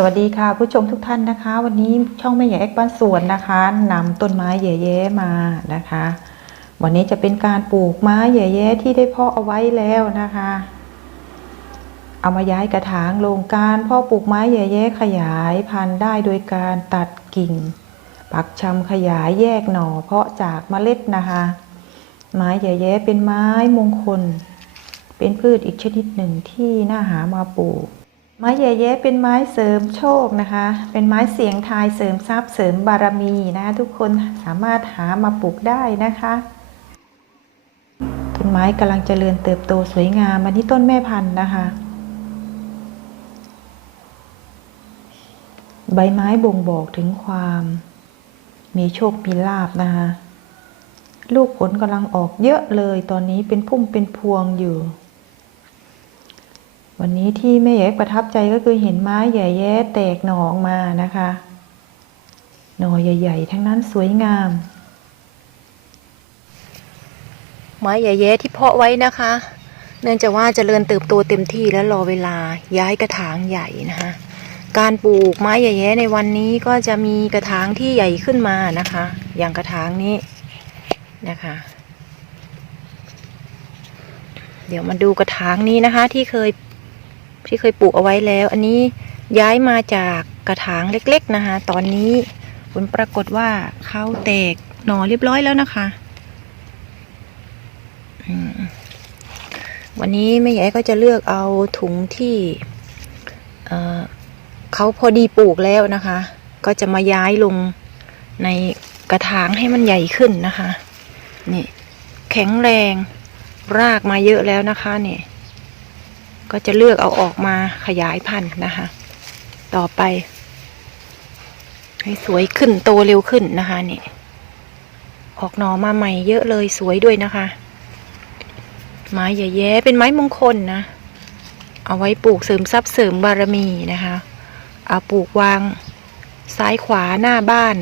สวัสดีค่ะผู้ชมทุกท่านนะคะ วันนี้ช่องแม่ใหญ่แอกบ้านสวนนะคะนำต้นไม้แย่ๆมานะคะ วันนี้จะเป็นการปลูกไม้แย่ๆที่ได้เพาะเอาไว้แล้วนะคะ เอามาย้ายกระถางลงการเพาะปลูกไม้แย่ๆขยายพันธุ์ได้โดยการตัดกิ่ง ปักชำขยายแยกหน่อ เพาะจากเมล็ดนะคะ ไม้แย่ๆเป็นไม้มงคล เป็นพืชอีกชนิดหนึ่งที่น่าหามาปลูก ไม้แย่ๆเป็นไม้เสริมโชคนะคะ เป็นไม้เสียงทายเสริมทรัพย์เสริมบารมีนะคะทุกคนสามารถหามาปลูกได้นะคะต้นไม้กำลังเจริญเติบโตสวยงามอันนี้ต้นแม่พันธุ์นะคะ ใบไม้บ่งบอกถึงความ มีโชคมีลาบนะคะ ลูกผลกำลังออกเยอะเลยตอนนี้เป็นพุ่มเป็นพวงอยู่ วันนี้ที่แม่แยกประทับใจก็คือเห็นไม้ใหญ่แย่แตกหน่อออกมานะคะ หน่อใหญ่ ๆ ทั้งนั้นสวยงาม ไม้ใหญ่แย้ที่เพาะไว้นะคะ เนื่องจากว่าจเจริญเติบโตเต็มที่แล้วรอเวลาย้ายกระถางใหญ่นะคะ การปลูกไม้ใหญ่แย้ในวันนี้ก็จะมีกระถางที่ใหญ่ขึ้นมานะคะ อย่างกระถางนี้นะคะเดี๋ยวมาดูกระถางนี้นะคะที่เคย ที่เคยปลูกเอาไว้แล้ว อันนี้ย้ายมาจากกระถางเล็ก ๆนะคะ ตอนนี้ผลปรากฏว่าเขาแตกหน่อเรียบร้อยแล้วนะคะ วันนี้แม่ใหญ่ก็จะเลือกเอาถุงที่เเขาพอดีปลูกแล้วนะคะ ก็จะมาย้ายลงในกระถางให้มันใหญ่ขึ้นนะคะ นี่แข็งแรงรากมาเยอะแล้วนะคะเนี่ย ก็จะเลือกเอาออกมาขยายพันธุ์นะคะ ต่อไป ให้สวยขึ้นโตเร็วขึ้นนะคะนี่ออกหน่อมาใหม่เยอะเลยสวยด้วยนะคะ ไม้ใหญ่แย้เป็นไม้มงคลนะ เอาไว้ปลูกเสริมทรัพย์เสริมบารมีนะคะ เอาปลูกวางซ้ายขวาหน้าบ้าน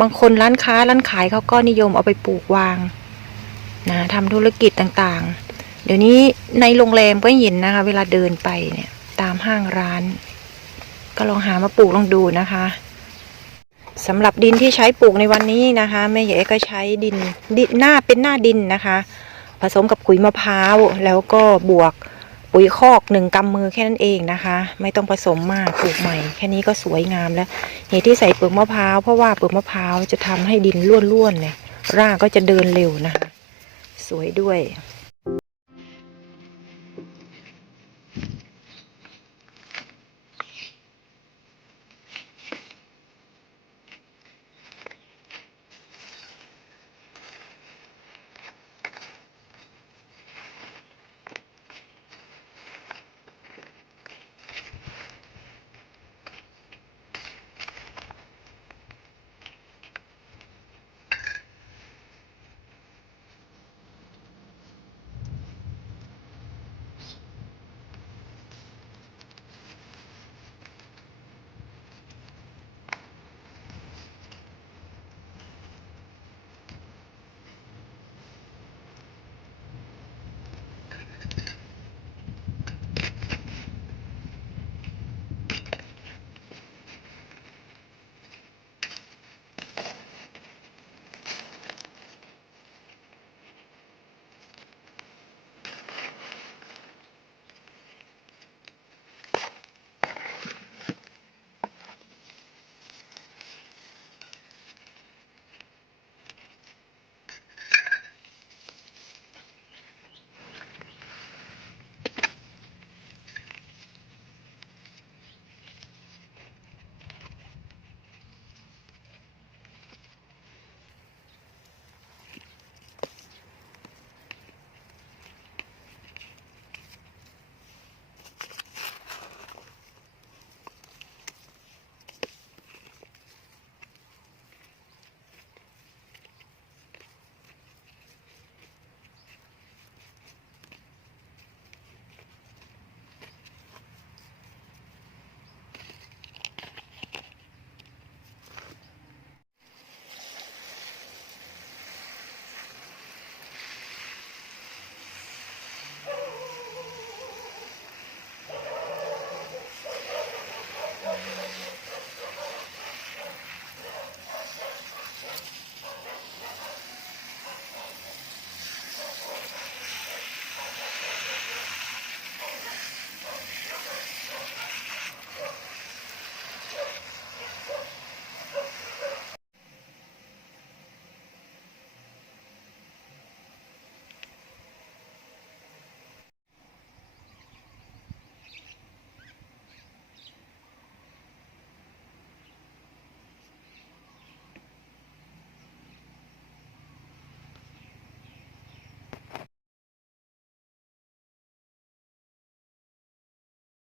บางคนร้านค้าร้านขายเขาก็นิยมเอาไปปลูกวางนะทำธุรกิจต่างๆ เดี๋ยวนี้ในโรงแรมก็เห็นนะคะ เวลาเดินไปเนี่ย ตามห้างร้าน ก็ลองหามาปลูกลองดูนะคะสำหรับดินที่ใช้ปลูกในวันนี้นะคะแม่ใหญ่ก็ใช้ดินดินหน้าเป็นหน้าดินนะคะ ผสมกับขุยมะพร้าวแล้วก็บวกปุ๋ยคอกหนึ่งกำมือแค่นั้นเองนะคะ ไม่ต้องผสมมากปลูกใหม่ แค่นี้ก็สวยงามแล้วเหตุที่ใส่เปลือกมะพร้าวเพราะว่าเปลือกมะพร้าวจะทำให้ดินร่วนๆเลยรากก็จะเดินเร็วนะคะ สวยด้วย